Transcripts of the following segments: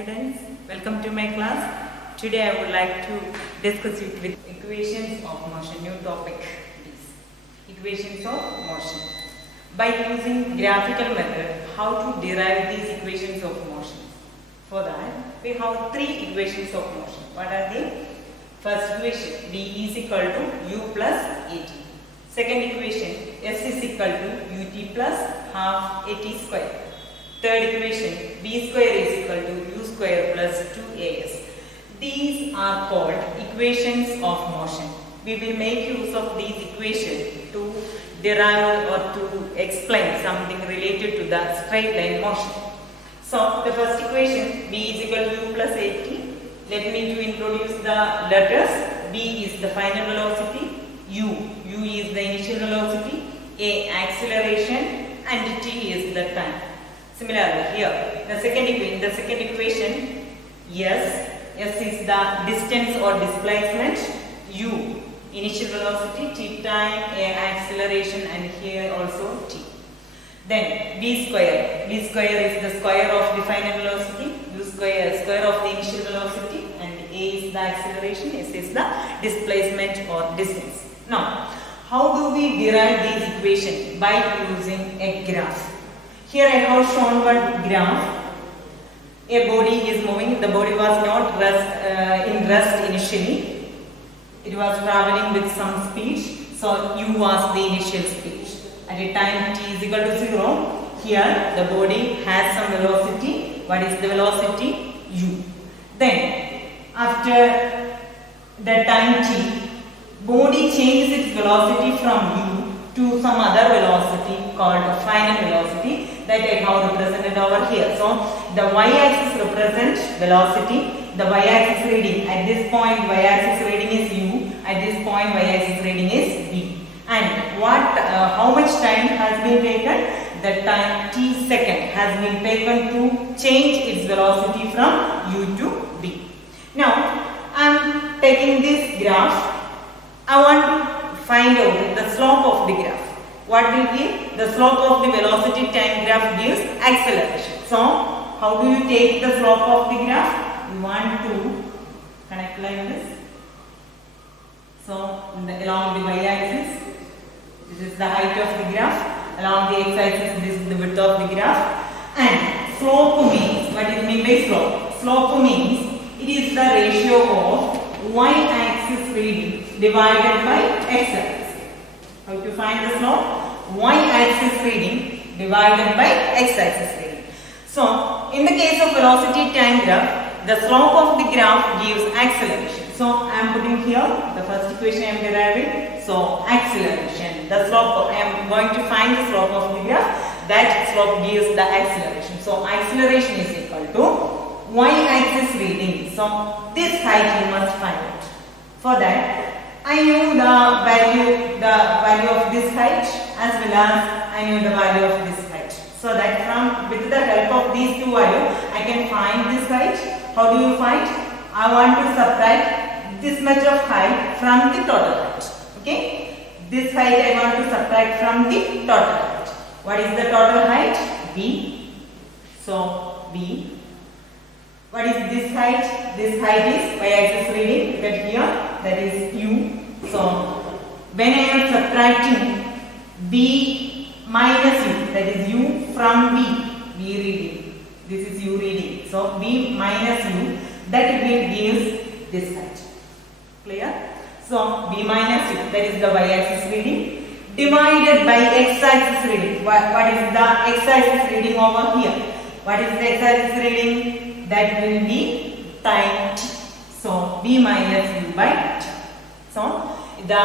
students, welcome to my class. Today I would like to discuss it with equations of motion. New topic is equations of motion. By using graphical method, how to derive these equations of motion. For that, we have three equations of motion. What are they? First equation, v is equal to u plus at. Second equation, s is equal to ut plus half at square. Third equation, v square is equal to u square plus 2as. These are called equations of motion. We will make use of these equations to derive or to explain something related to the straight line motion. So, the first equation, v is equal to u plus at. Let me to introduce the letters. v is the final velocity, u is the initial velocity, a acceleration, and t is the time. Similarly, here the second equation, s is the distance or displacement, u initial velocity, t time, a acceleration, and here also t. Then v square is the square of the final velocity, u square of the initial velocity, and a is the acceleration, s is the displacement or distance. Now, how do we derive these equations? By using a graph. Here I have shown one graph. A body is moving. The body was not in rest initially. It was traveling with some speed. So u was the initial speed. At a time t is equal to 0, here the body has some velocity. What is the velocity? U. Then after the time t, body changes its velocity from u to some other velocity called the final velocity that I have represented over here. So the y-axis represents velocity, the y-axis reading. At this point y-axis reading is u, at this point y-axis reading is v. And how much time has been taken? The time t second has been taken to change its velocity from u to v. Now I am taking this graph. I want to find out the slope of the graph. What will give? The slope of the velocity time graph gives acceleration. So, how do you take the slope of the graph? We want to connect like this. So, along the y-axis, this is the height of the graph. Along the x-axis, this is the width of the graph. And slope means, what is meant by slope? Slope means it is the ratio of y-axis reading divided by x-axis. How to find the slope? Y-axis reading divided by x-axis reading. So, in the case of velocity time graph, the slope of the graph gives acceleration. So, I am putting here the first equation I am deriving. So, acceleration. The slope, I am going to find the slope of the graph. That slope gives the acceleration. So, acceleration is equal to y-axis reading. So, this height you must find it. For that, I knew the value of this height as well as I knew the value of this height. So that with the help of these two values, I can find this height. How do you find? I want to subtract this much of height from the total height. Okay? This height I want to subtract from the total height. What is the total height? V. So V. What is this height? This height is y-axis reading. Look at here. That is u. So when I am subtracting v minus u, that is u from v reading. This is u reading. So v minus u, that will give this height. Clear? So v minus u, that is the y-axis reading, divided by x-axis reading. What is the x-axis reading over here? What is the x-axis reading? That will be time t. So v minus u by t. So the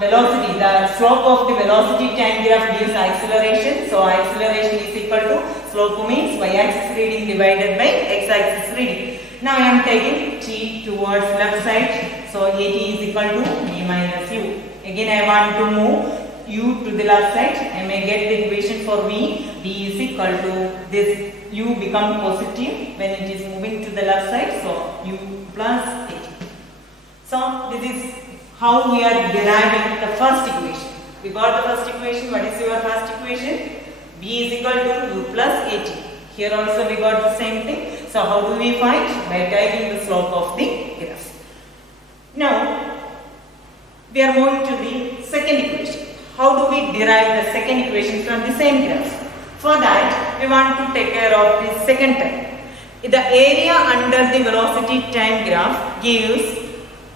velocity, the slope of the velocity time graph gives acceleration. So acceleration is equal to slope means y-axis reading divided by x-axis reading. Now I am taking t towards left side. So at is equal to v minus u. Again I want to move u to the left side. I may get the equation for v. V is equal to this u become positive when it is moving to the left side. So u plus at. So this is how we are deriving the first equation. We got the first equation. What is your first equation? V is equal to u plus at. Here also we got the same thing. So how do we find? By taking the slope of the graph. Now we are moving to the second equation. How do we derive the second equation from the same graph? For that, we want to take care of the second term. The area under the velocity time graph gives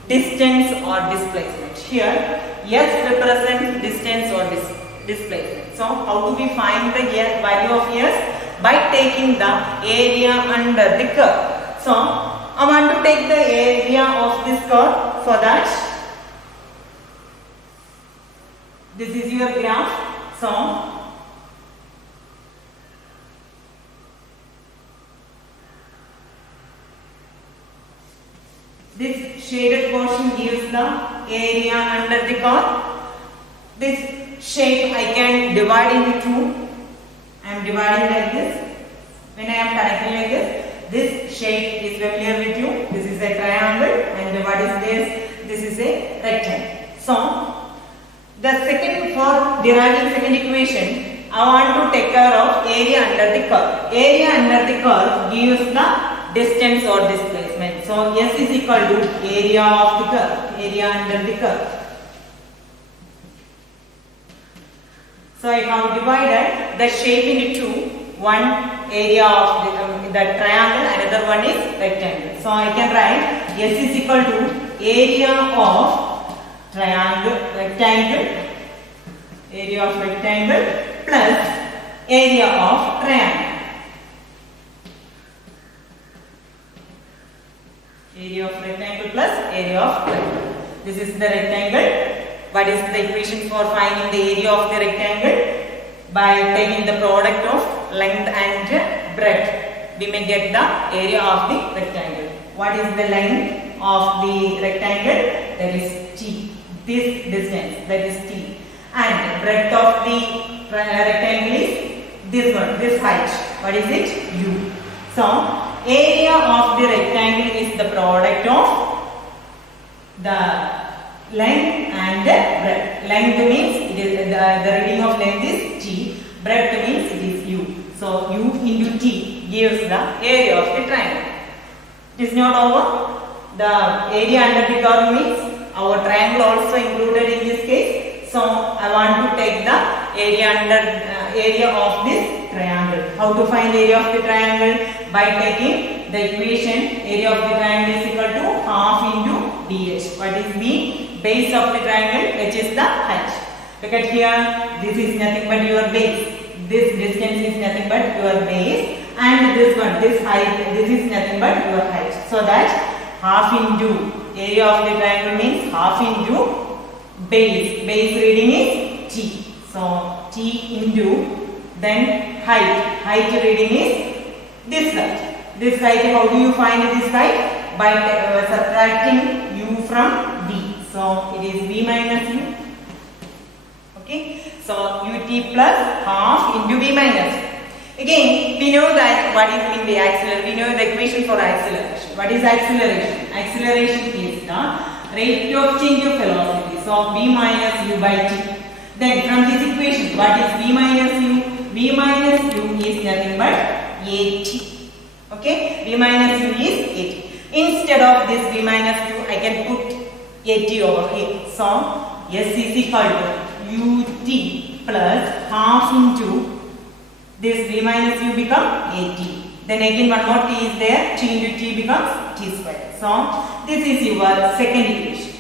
distance or displacement. Here, S represents distance or displacement. So, how do we find the value of S? By taking the area under the curve. So, I want to take the area of this curve. For that, this is your graph. So, this shaded portion gives the area under the curve. This shape I can divide into two. I am dividing like this. When I am connecting like this shape is familiar with you. This is a triangle, and what is this? This is a rectangle. So, the second, for deriving second equation, I want to take care of area under the curve. Area under the curve gives the distance or displacement. So, S is equal to area of the curve, area under the curve. So, I have divided the shape into two. One area of the triangle, another one is rectangle. So, I can write S is equal to area of rectangle plus area of triangle. Area of rectangle plus area of triangle. This is the rectangle. What is the equation for finding the area of the rectangle? By taking the product of length and breadth, we may get the area of the rectangle. What is the length of the rectangle? That is T. This distance, that is T. And breadth of the rectangle is this one, this height. What is it? U. So, area of the rectangle is the product of the length and breadth. Length means it is the reading of length is T. Breadth means it is U. So, U into T gives the area of the triangle. It is not over. The area under the curve means our triangle also included in this case. So, I want to take the area of this triangle. How to find area of the triangle? By taking the equation area of the triangle is equal to half into dh. What is the base of the triangle? H is the height. Look at here, this is nothing but your base. This distance is nothing but your base, and this one, this height, this is nothing but your height. So that half into area of the triangle means half into base. Base reading is T. So T into then height. Height reading is this height. This height, how do you find this height? By subtracting U from V. So it is V minus U. Okay. So ut plus half into V minus. Again, we know that what is in the acceleration. We know the equation for acceleration. What is acceleration? Acceleration is the rate of change of velocity. So V minus U by T. Then from this equation, what is V minus U? V minus U is nothing but AT. Okay, V minus U is AT. Instead of this V minus 2, I can put AT over here. So S is equal to UT plus half into this V minus U become AT. Then again one more T is there. T into T becomes T square. So this is your second equation.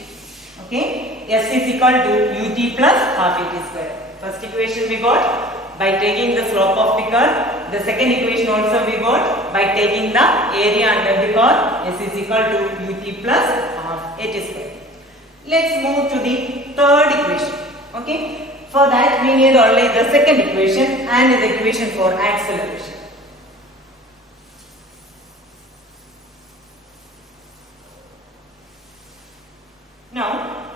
Okay, S is equal to UT plus half AT square. First equation we got by taking the slope of the curve. The second equation also we got by taking the area under the curve. S is equal to UT plus half AT square. Let's move to the third equation. Okay, for that we need only the second equation and the equation for acceleration. Now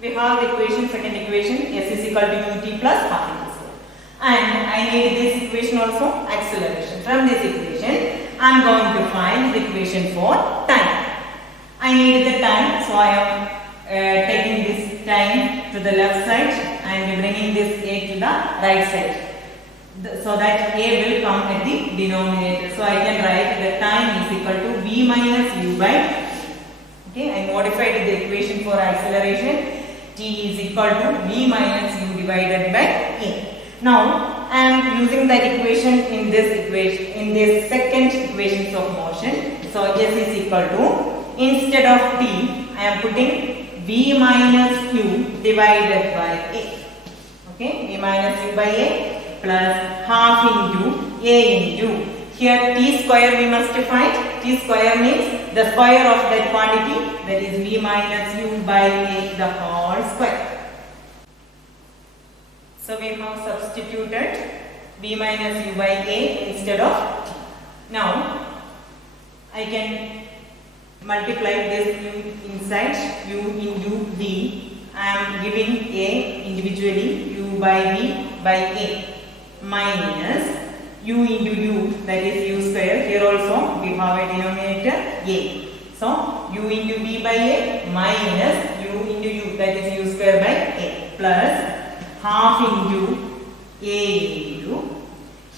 we have the equation, second equation, S is equal to UT plus half AT square. And I need this equation also, acceleration. From this equation, I am going to find the equation for time. I need the time, so I am taking this time to the left side and bringing this A to the right side. So that A will come at the denominator. So I can write the time v minus u by a. Okay, I modified the equation for acceleration. T is equal to v minus u divided by a. Now I am using that equation in this second equation of motion. So S is equal to, instead of t, I am putting v minus u divided by a. Okay, v minus u by a plus half into a into, here t square we must find. T square means the square of that quantity, that is v minus u by a the whole square. So we have substituted v minus u by a instead of t. Now I can multiply this u inside, u into v. I am giving a individually, u by v by a minus u into u, that is u square. Here also we have a denominator a. So u into v by a minus u into u, that is u square by a, plus half into a into,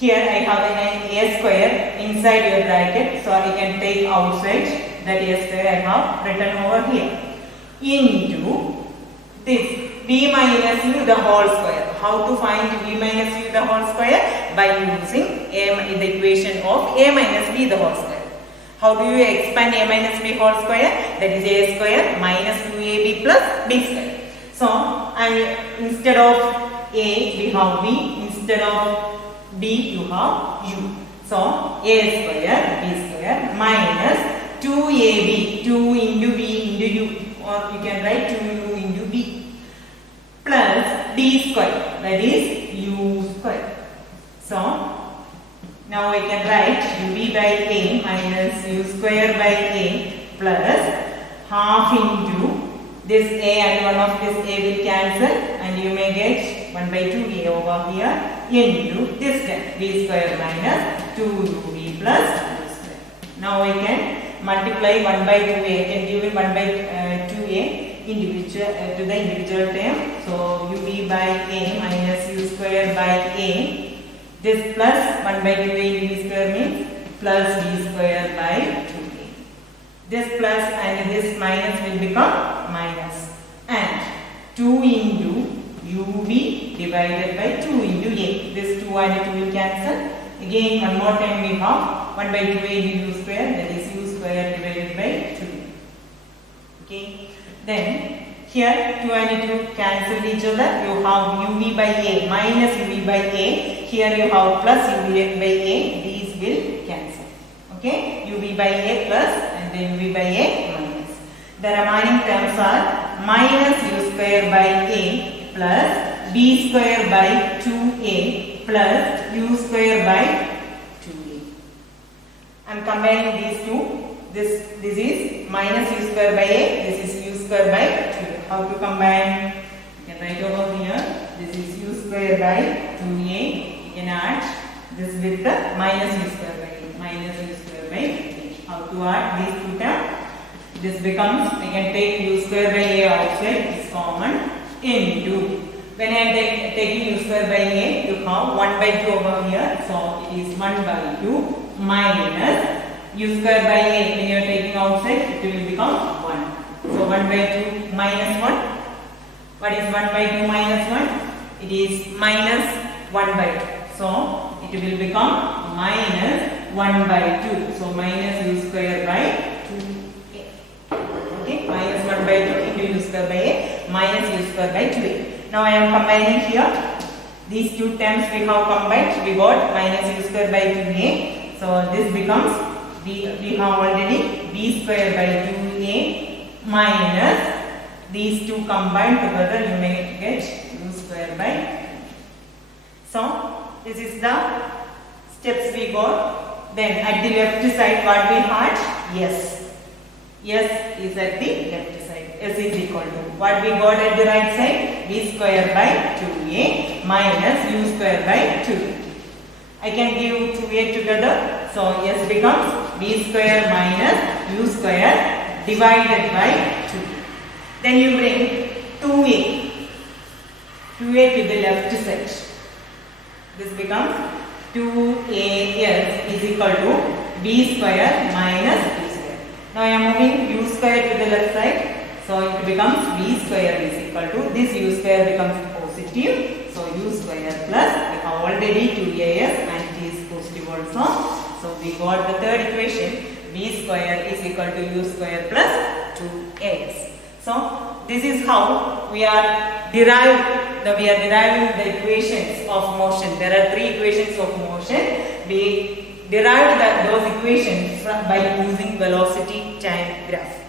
here I have an a square inside your bracket, so I can take outside that a square I have written over here, into this v minus u the whole square. How to find v minus u the whole square? By using the equation of a minus b the whole square. How do you expand a minus b whole square? That is a square minus 2ab plus b square. So instead of a we have b, instead of b you have u. So a square b square minus 2ab, 2 into b into u, or you can write 2u into b, plus d square, that is u square. So now I can write ub by a minus u square by a plus half into this a, and one of this a will cancel and you may get 1 by 2a over here into this term b square minus 2ub plus u square. Now I can multiply 1 by 2a, I can give it 1 by 2a individual to the individual term. So ub by a minus u square by a, this plus 1 by 2a into b square means plus b square by 2a. This plus and this minus will become minus, and 2 into ub divided by 2 into a. This 2 and 2 will cancel. Again one more time we have 1 by 2a into u square, that is u square divided by 2. Okay. Then here 2 and 2 cancel each other. You have ub by a minus ub by a. Here you have plus ub by a. These will cancel. Okay. ub by a plus and then ub by a minus. The remaining terms are minus u square by a plus b square by 2a plus u square by 2a. I am combining these two. This is minus u square by a. This is u square by 2a. How to combine? You can write over here. This is u square by 2a. You can add this with the minus u square by a. Minus u square by a. How to add these two terms? This becomes, I can take u square by a outside, it's common, into, when I am taking u square by a, you have 1 by 2 over here, so it is 1 by 2 minus u square by a, when you are taking outside, it will become 1. So 1 by 2 minus 1. What is 1 by 2 minus 1? It is minus 1 by 2. So it will become minus 1 by 2. So minus u square by 2a. Okay, minus 1 by 2 into u square by a minus u square by 2a. Now I am combining here. These two terms we have combined. We got minus u square by 2a. So this becomes, we have already b square by 2a minus these two combined together, you may get u square by 2. So this is the steps we got. Then at the left side what we had? Yes. Yes is at the left side. S is equal to what we got at the right side? b square by 2a minus u square by 2. I can give 2a together. So S becomes b square minus u square divided by 2. Then you bring 2a to the left side. This becomes 2as is equal to b square minus u square. Now I am moving u square to the left side. So it becomes v square is equal to this u square becomes positive. So u square plus we have already 2as and it is positive also. So we got the third equation, v square is equal to u square plus 2as. So this is how we are deriving the equations of motion. There are three equations of motion. We derived those equations by using velocity time graph.